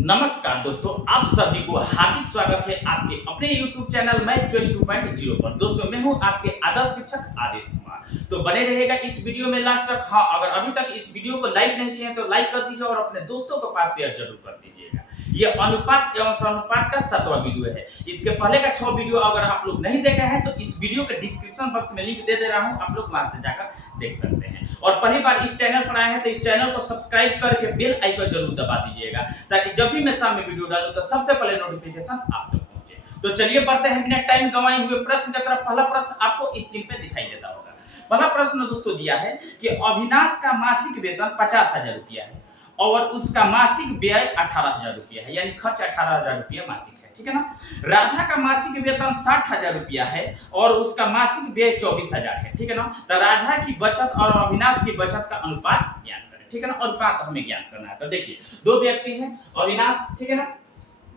नमस्कार दोस्तों, आप सभी को हार्दिक स्वागत है आपके अपने YouTube चैनल मैं चॉइस 2.0 पर। दोस्तों मैं हूं आपके आदर्श शिक्षक आदेश कुमार। तो बने रहेगा इस वीडियो में लास्ट तक। हाँ, अगर अभी तक इस वीडियो को लाइक नहीं किए हैं तो लाइक कर दीजिए और अपने दोस्तों के पास शेयर जरूर कर दीजिएगा। ये अनुपात एवं समानुपात का 7वां वीडियो है। इसके पहले का 6 वीडियो अगर आप लोग नहीं देखे हैं तो इस वीडियो के डिस्क्रिप्शन बॉक्स में लिंक दे रहा हूं, आप लोग वहां से जाकर देख सकते हैं। और पहली बार इस चैनल पर आए हैं तो इस चैनल को सब्सक्राइब करके बेल आइकन जरूर दबा दीजिएगा ताकि जब भी मैं सामने वीडियो डालूं तो सबसे पहले नोटिफिकेशन आप तक पहुंचे। तो चलिए बढ़ते हैं बिना टाइम गंवाए हुए प्रश्न की तरफ। पहला प्रश्न आपको इस स्क्रीन पे दिखाई देता होगा। पहला प्रश्न दोस्तों दिया है कि अविनाश का मासिक वेतन 50,000 रुपया है और उसका मासिक व्यय 18,000 रुपया है, यानी खर्च 18,000 रुपया मासिक है। ठीक है ना। राधा का मासिक वेतन 60,000 रुपया है और उसका मासिक व्यय 24,000 है। ठीक है ना। तो राधा की बचत और अविनाश की बचत का अनुपात ज्ञात करें। ठीक है ना। अनुपात हमें ज्ञात करना है। तो देखिए दो व्यक्ति हैं, अविनाश, ठीक है ना,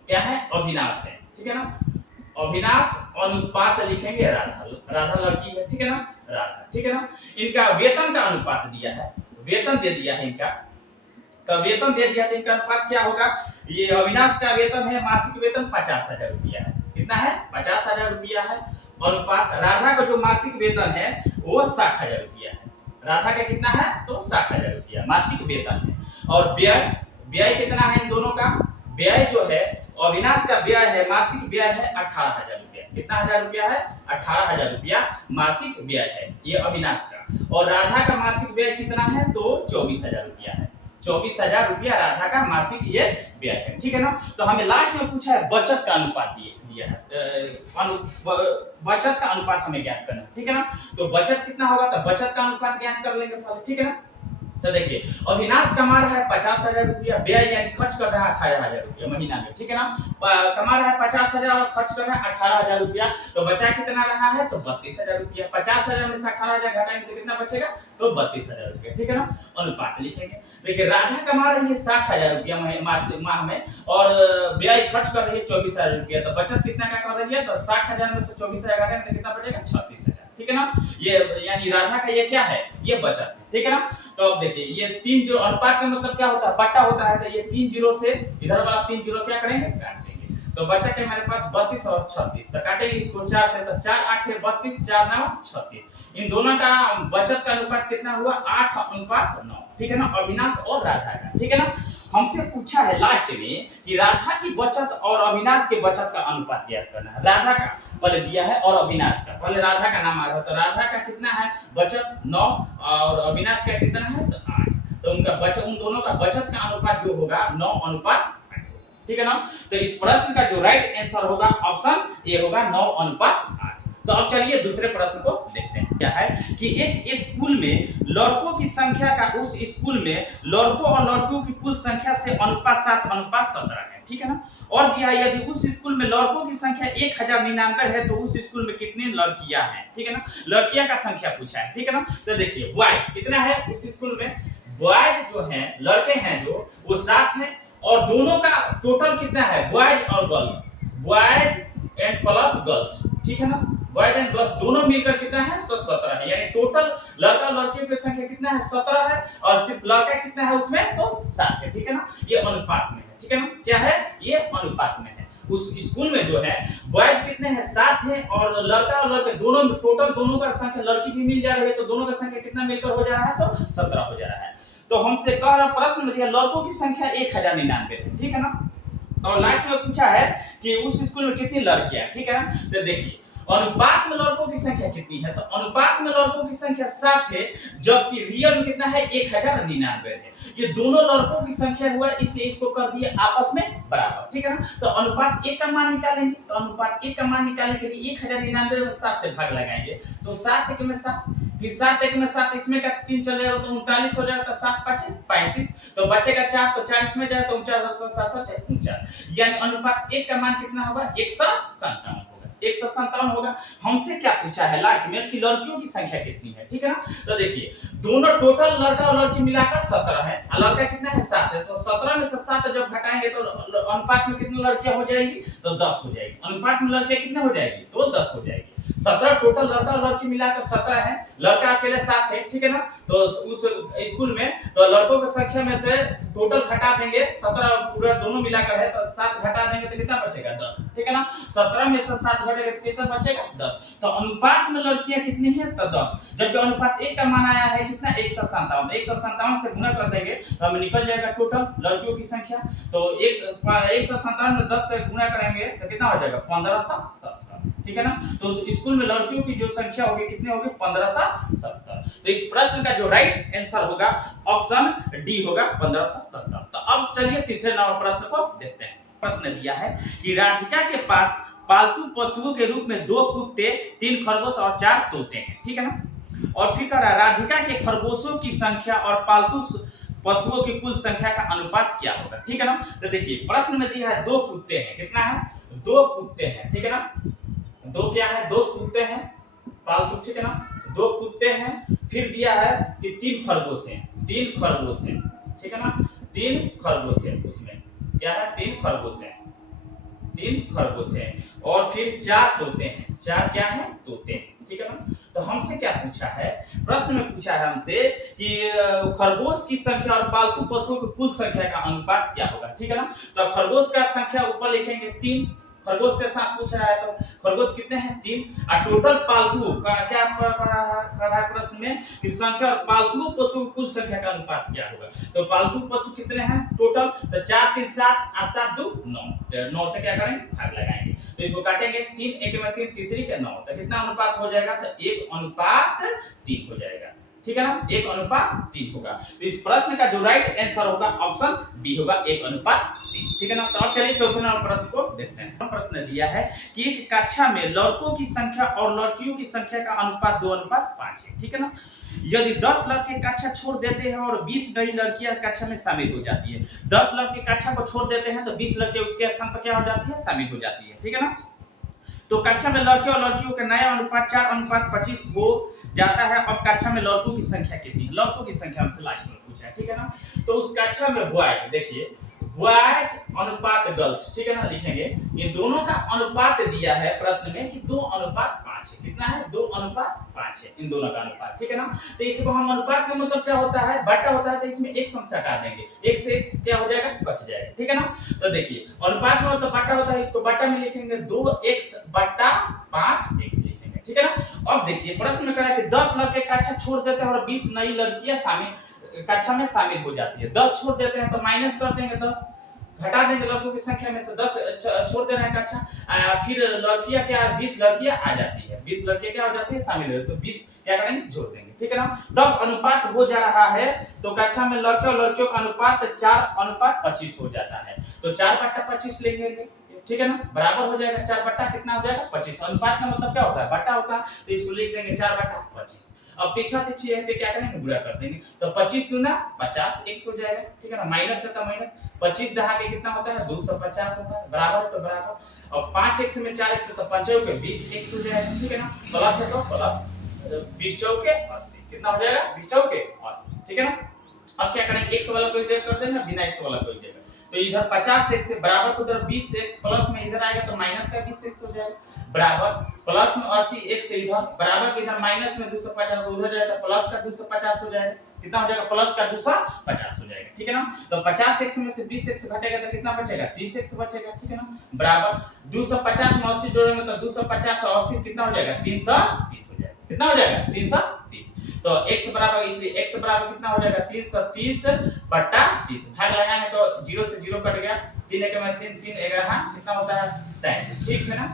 क्या है, अविनाश है। ठीक है ना। अविनाश अनुपात लिखेंगे राधा, राधा लड़की है। ठीक है ना, राधा। ठीक है ना। इनका वेतन का अनुपात दिया है, वेतन दे दिया है इनका, तो वेतन दे दिया तो इनका अनुपात क्या होगा। ये अविनाश का वेतन है, मासिक वेतन 50,000 रुपया है। कितना है, 50,000 रुपया है। अनुपात राधा का जो मासिक वेतन है वो 60,000 रुपया है। राधा का कितना है, तो 60,000 रुपया मासिक वेतन है। और व्यय, व्यय कितना है इन दोनों का, व्यय जो है अविनाश का व्यय है, मासिक व्यय है 18,000 रुपया। कितना हजार रुपया है, 18,000 रुपया मासिक व्यय है ये अविनाश का। और राधा का मासिक व्यय कितना है, तो 24,000 रुपया है। 24,000 रुपया राधा का मासिक ये व्यय है। ठीक है ना। तो हमें लास्ट में पूछा है बचत का अनुपात दिया है, बचत का अनुपात हमें ज्ञात करना है। ठीक है ना। तो बचत कितना होगा, तो बचत का अनुपात ज्ञात कर लेंगे पहले। ठीक है ना। तो देखिए अविनाश कमा रहा है 50,000 रुपया, व्यय यानी खर्च कर रहा है 18,000 रुपया महीना में। ठीक है ना। कमा रहा है 50,000 और खर्च कर रहा है 18,000 रुपया, तो बचा कितना रहा है, तो 32,000 रुपया। 50,000 में से 18,000 घटाएंगे तो कितना बचेगा, तो 32,000 रुपया। ठीक है ना। अनुपात लिखेंगे। देखिए राधा कमा रही है 60,000 रुपया माह में और व्यय खर्च कर रही है 24,000 रुपया, तो बचत कितना का कर रही है, तो 60,000 में से 24,000 घटाएंगे तो कितना बचेगा, 36,000। ठीक है ना। ये यानी राधा का ये क्या है, ये बचत है। ठीक है ना। तो अब देखिए ये 3 जो अनुपात का मतलब क्या होता है, बट्टा होता है। तो ये 3 जीरो से इधर वाला 3 जीरो क्या करेंगे, काट देंगे। तो बचा के हमारे पास 32 और 36, तो काटेंगे इसको 4 से, तो 4 8 32, 4 9 36। इन दोनों का बचत का अनुपात कितना हुआ, 8:9। ठीक है ना, अविनाश और राधा का। ठीक है ना। हमसे पूछा है लास्ट में कि राधा की बचत और अविनाश के बचत का अनुपात ज्ञात करना है। राधा का पहले दिया है और अविनाश का, पहले राधा का नाम आ रहा है। तो राधा का कितना है बचत 9 और अविनाश का कितना है, तो 8। तो उनका बचत, उन दोनों का बचत का अनुपात जो होगा 9:8। ठीक है ना। तो इस प्रश्न का जो राइट आंसर होगा ऑप्शन ए होगा 9:8। तो अब चलिए दूसरे प्रश्न को देखते हैं। क्या है कि एक स्कूल में लड़कों की संख्या का उस स्कूल में लड़कों और लड़कियों की कुल संख्या से अनुपात 7:17 है। ठीक है ना। और दिया है यदि उस स्कूल में लड़कों की संख्या 1099 है तो उस स्कूल में कितनी लड़कियां हैं। ठीक है ना। लड़कियां का संख्या पूछा है। ठीक है ना। तो देखिए बॉयज कितना है उस स्कूल में, बॉयज जो है लड़के हैं जो वो 7 हैं और दोनों का टोटल कितना है, बॉयज और girls, boys and plus girls. ठीक है ना। बॉयज एंड गर्ल्स दोनों मिलकर कितना है, 17 है। यानी टोटल लड़का लड़कियों की संख्या कितना है, 17 है और सिर्फ लड़का कितना है उसमें, तो 7 है। ठीक है ना। ये अनुपात में है। ठीक है ना। क्या है, ये अनुपात में है। उस स्कूल में जो है बॉयज कितने हैं, 7 है और लड़का और लड़के दोनों टोटल दोनों का संख्या, लड़की भी मिल जा रही है तो दोनों का संख्या कितना मिलकर हो जा रहा है, तो 17 हो जा रहा है। तो हमसे कह रहा प्रश्न में दिया लड़कों की संख्या 1099 है। ठीक है ना। तो लास्ट में पूछा है कि उस स्कूल में कितनी लड़कियां हैं। ठीक है ना। तो देखिए अनुपात में लड़कों की संख्या कितनी है, तो अनुपात में लड़कों की संख्या 7 है जबकि रियल में कितना है, 1099 है। ये दोनों लड़कों की संख्या हुआ इसलिए इसको कर दिए आपस में बराबर। ठीक है ना। तो अनुपात 1 का मान निकालेंगे, तो अनुपात 1 का मान निकालने के लिए 1099 में 7 से भाग लगाएंगे, तो 7 1 में 7, फिर 7 1 में 7, इसमें का 3 चल जाएगा तो 39 हो जाएगा, तो 7 5 35, तो बचेगा 4, तो 4 इसमें जाएगा तो 49 तो 7 7 49, यानी अनुपात 1 का मान कितना होगा, 157 होगा। 157 होगा। हमसे क्या पूछा है लास्ट में कि लड़कियों की संख्या कितनी है। ठीक है ना। तो देखिए दोनों टोटल लड़का और लड़की मिलाकर 17 है, लड़का कितना है, 7 है। तो 17 में से 7 जब घटाएंगे तो अनुपात में कितनी लड़कियां हो जाएगी, तो 10 हो जाएगी। अनुपात में लड़कियां कितने हो जाएगी, तो 10 हो जाएगी। 17 टोटल लड़का और लड़की मिलाकर 17 है, लड़का अकेले 7 है, ठीक है ना। तो उस स्कूल में तो लड़कों की संख्या में से टोटल घटा देंगे, 17 पूरा दोनों मिलाकर है तो 7 घटा देंगे तो कितना बचेगा 10, ठीक है ना। 17 में से 7 घटेगा तो कितना बचेगा 10। तो अनुपात में लड़कियां कितनी है तो 10, जबकि अनुपात 1 का मान आया है कितना 157, 157 से गुणा कर देंगे तो हमें निकल जाएगा टोटल लड़कियों की संख्या। तो 157 में 10 से गुणा करेंगे तो कितना हो जाएगा 1570, ठीक है ना। तो स्कूल में लड़कियों की जो संख्या होगी कितनी होगी 1570। तो इस प्रश्न का जो राइट आंसर होगा ऑप्शन डी होगा 1570। तो अब चलिए तीसरे नंबर प्रश्न को देखते हैं। प्रश्न दिया है कि राधिका के पास पालतू पशुओं के रूप में 2 कुत्ते, 3 खरगोश और 4 तोते हैं, ठीक है ना। और फिर कह रहा है राधिका के खरगोशों की संख्या और पालतू पशुओं की कुल संख्या का अनुपात क्या होगा, ठीक है ना। तो देखिए प्रश्न में दिया है 2 कुत्ते हैं, कितना है 2 कुत्ते हैं, ठीक है ना। 2 क्या है 2 कुत्ते हैं पालतू, ठीक है ना, 2 कुत्ते हैं। फिर दिया है कि 3 खरगोश हैं, 3 खरगोश हैं, ठीक है ना, 3 खरगोश हैं। उसमें क्या है 3 खरगोश हैं, 3 खरगोश हैं। और फिर 4 तोते हैं, 4 क्या है तोते हैं, ठीक है ना। तो हमसे क्या पूछा है, प्रश्न में पूछा है हमसे कि खरगोश की संख्या और पालतू पशुओं की कुल संख्या का अनुपात क्या होगा, ठीक है ना। तो खरगोश का संख्या ऊपर लिखेंगे 3, खरगोश के साथ पूछ रहा है तो खरगोश कितने हैं 3, और टोटल पालतू का क्या कर रहा है प्रश्न में कि संख्या और पालतू पशु की कुल संख्या का अनुपात क्या होगा। तो पालतू पशु कितने हैं टोटल, तो 4 3 7 8 7 2 9, 9 से क्या करेंगे भाग लगाएंगे। तो इसको काटेंगे 3 1 में 3 3 के 9, तो कितना अनुपात हो जाएगा तो 1:3 हो जाएगा, ठीक है ना, 1:3 होगा। तो इस प्रश्न का जो राइट आंसर होगा ऑप्शन बी होगा 1:3, ठीक है ना। तो अब चलिए चौथे नंबर प्रश्न को देखते हैं। प्रश्न दिया है कि एक कक्षा में लड़कों की संख्या और लड़कियों की संख्या का अनुपात 2:5 है, ठीक है ना। यदि 10 लड़के कक्षा छोड़ देते हैं और 20 नई लड़कियां कक्षा में शामिल हो जाती है, 10 लड़के कक्षा को छोड़ देते हैं तो 20 लड़के उसके स्थान पर क्या हो जाती है शामिल हो जाती है, ठीक है ना। तो कक्षा में लड़के और लड़कियों का नया अनुपात 4:25 हो जाता है। अब कक्षा में लड़कों की संख्या कितनी है, लड़कों की संख्या हमसे लास्ट में पूछा है, ठीक है ना। तो उस कक्षा में बॉयज, देखिए बॉयज अनुपात गर्ल्स, ठीक है ना, लिखेंगे इन दोनों का अनुपात दिया है प्रश्न में कि 2:5 है, कितना है 2:5 है इन दोनों का अनुपात, ठीक है ना। तो इसको हम अनुपात का मतलब क्या होता है बटा होता है, तो इसमें एक अंश हटा देंगे, एक से एक क्या हो जाएगा कट जाएगा, ठीक है ना। तो देखिए अनुपात का मतलब बटा होता है, इसको बटा में लिखेंगे 2x/5x लिखेंगे, ठीक है ना। अब देखिए प्रश्न में कह रहा है कि 10 लड़के कक्षा छोड़ देते हैं और 20 नई लड़कियां कक्षा में शामिल हो जाती है। 10 छोड़ देते हैं तो माइनस कर देंगे, 10 घटा देंगे, लड़कों की संख्या में से 10 छोड़ दे रहे हैं कक्षा, फिर लड़कियां क्या 20 लड़कियां आ जाती है, 20 लड़कियां क्या हो जाती है शामिल हो, तो 20 क्या करेंगे जोड़ देंगे, ठीक है ना। तब अनुपात हो जा रहा है तो कक्षा में लड़के और लड़कियों का अनुपात 4:25 हो जाता है। तो 4/25 लेंगे, ठीक है ना, बराबर हो जाएगा 4 बट्टा कितना हो जाएगा 25। अनुपात का मतलब क्या होता है बट्टा होता है, तो इसको लिख देंगे 4/25। अब तीछा तिछी है तो क्या करेंगे गुणा कर देंगे, तो 25 गुना 50 x हो जाएगा, ठीक है ना। माइनस है तो माइनस, 25 दहा के कितना होता है 250 होता है, बराबर तो बराबर। और 5x में 4x तो 5 के 20x हो जाएगा, ठीक है ना। प्लस है तो प्लस 20 चौके 80, कितना हो जाएगा 20 चौके 80, ठीक है ना। अब क्या करेंगे x वाला को इधर कर देना, बिना x वाला को इधर, तो इधर 50x से बराबर को उधर 20x प्लस में इधर आएगा तो माइनस का 20x हो जाएगा, बराबर प्लस में 80x से इधर बराबर के इधर माइनस में 250 उधर जाएगा तो प्लस का 250 हो जाएगा, कितना हो जाएगा प्लस का 250 हो जाएगा, ठीक है ना। तो 50x में से 20x घटेगा तो कितना बचेगा 30x बचेगा, ठीक है ना, बराबर 250 में 80 जोड़ेंगे तो 250 और 80 कितना हो जाएगा 330 हो जाएगा, कितना हो जाएगा 330। तो x बराबर, इसलिए x बराबर कितना हो जाएगा 330/30, भाग लगाएंगे तो 0 से 0 कट गया, 3 1 में 3 3 11 कितना होता है 33, ठीक है ना।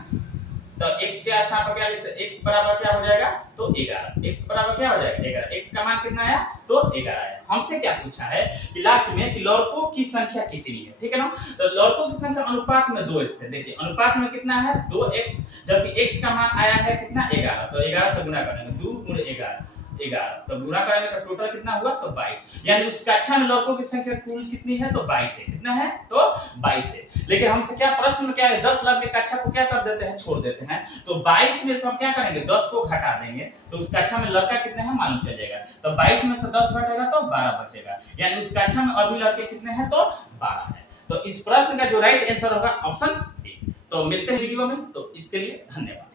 तो x के स्थान पर क्या लिख सकते x बराबर क्या हो जाएगा तो 11, x बराबर क्या हो जाएगा 11, x का मान कितना आया तो 11 आया। हमसे क्या पूछा है कि लास्ट में कि लड़कों की संख्या कितनी है, ठीक है ना। तो लड़कों की संख्या अनुपात में 2x है, देखिए अनुपात में कितना है 2x, जबकि x का मान आया है कितना 11, तो 11 से गुणा करेंगे 2 × 11 11, तो गुणा करेंगे तो टोटल कितना हुआ तो 22, यानी उस कक्षा में लड़कों की संख्या कुल कितनी है तो 22 है, कितना है तो 22 है। लेकिन हमसे क्या प्रश्न में क्या है 10 लड़के कक्षा को क्या कर देते हैं छोड़ देते हैं, तो 22 में से हम क्या करेंगे 10 को घटा देंगे तो उस कक्षा में लड़का कितने हैं मालूम चल जाएगा, तो 22 में से 10 घटेगा तो 12 बचेगा, यानी उस कक्षा में अभी लड़के कितने हैं तो 12 है। तो इस प्रश्न का जो राइट आंसर होगा ऑप्शन बी। तो मिलते हैं वीडियो में, तो इसके लिए धन्यवाद।